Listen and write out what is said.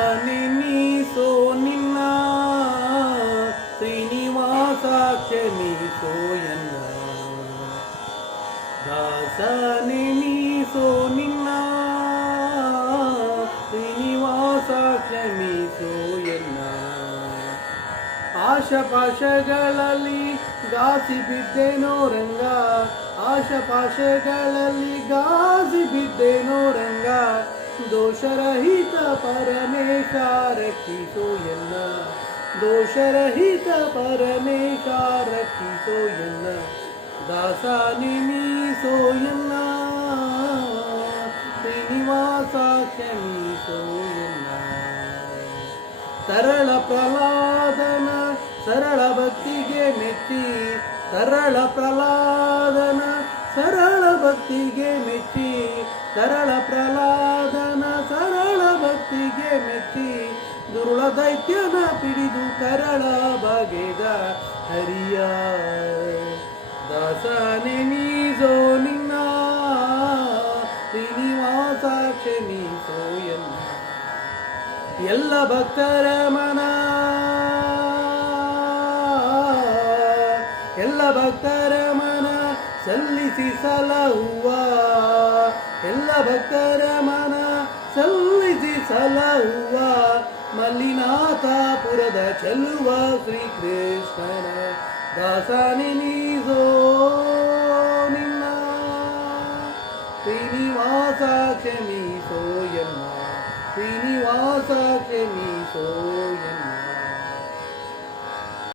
ದಾಸನೆನಿಸೋ ನಿನ್ನ ಶ್ರೀನಿವಾಸ ಕ್ಷಮಿಸೋ ಎನ್ನ ದಾಸನೆನಿಸೋ ನಿನ್ನ ಶ್ರೀನಿವಾಸ ಕ್ಷಮಿಸೋ ಎನ್ನ ಆಶಪಾಶಗಳಲ್ಲಿ ಗಾಸಿ ಬಿದ್ದೇನೋ ರಂಗ ಆಶಪಾಶಗಳಲ್ಲಿ ಗಾಸಿ ಬಿದ್ದೇನೋ ರಂಗ ದೋಷರಹಿತ ಪರಮೇಶ ರಕ್ಷಿಸೋ ಎನ್ನ ದೋಷರಹಿತ ಪರಮೇಶ ರಕ್ಷಿಸೋ ಎನ್ನ ದಾಸ ನಿಮೀಸೋ ಎನ್ನ ಶ್ರೀನಿವಾಸ ಕ್ಷಮಿಸೋ ಎನ್ನ ತರಳ ಪ್ರಹ್ಲಾದನ ಸರಳ ಭಕ್ತಿಗೆ ಮೆಚ್ಚಿ ತರಳ ಪ್ರಹ್ಲಾದನ ಸರಳ ಭಕ್ತಿಗೆ ಮೆಚ್ಚಿ ತರಳ ಪ್ರಹ್ಲಾದನ ಸರಳ ಭಕ್ತಿಗೆ ಮೆಚ್ಚಿ ದುರುಳ ದೈತ್ಯನ ಪಿಡಿದು ಕರಳ ಬಗೆದ ಹರಿಯ ದಾಸನೆನಿಸೋ ನಿನ್ನ ಶ್ರೀನಿವಾಸ ಕ್ಷಮಿಸೋ ಎನ್ನ ಎಲ್ಲ ಭಕ್ತರ ಮನ ಎಲ್ಲ ಭಕ್ತರ ಮನ ಸಲ್ಲಿಸಿ ಸಲಹುವ ಎಲ್ಲ ಭಕ್ತರ ಮನ ಸಲ್ಲಿಸಿ ಸಲಹುವ ಮಲ್ಲಿನಾಥಪುರದ ಚೆಲುವ ಶ್ರೀಕೃಷ್ಣನ ದಾಸನೆನಿಸೋ ನಿನ್ನ ಶ್ರೀನಿವಾಸ ಕ್ಷಮಿಸೋ ಎನ್ನ ಶ್ರೀನಿವಾಸ ಕ್ಷಮಿಸೋ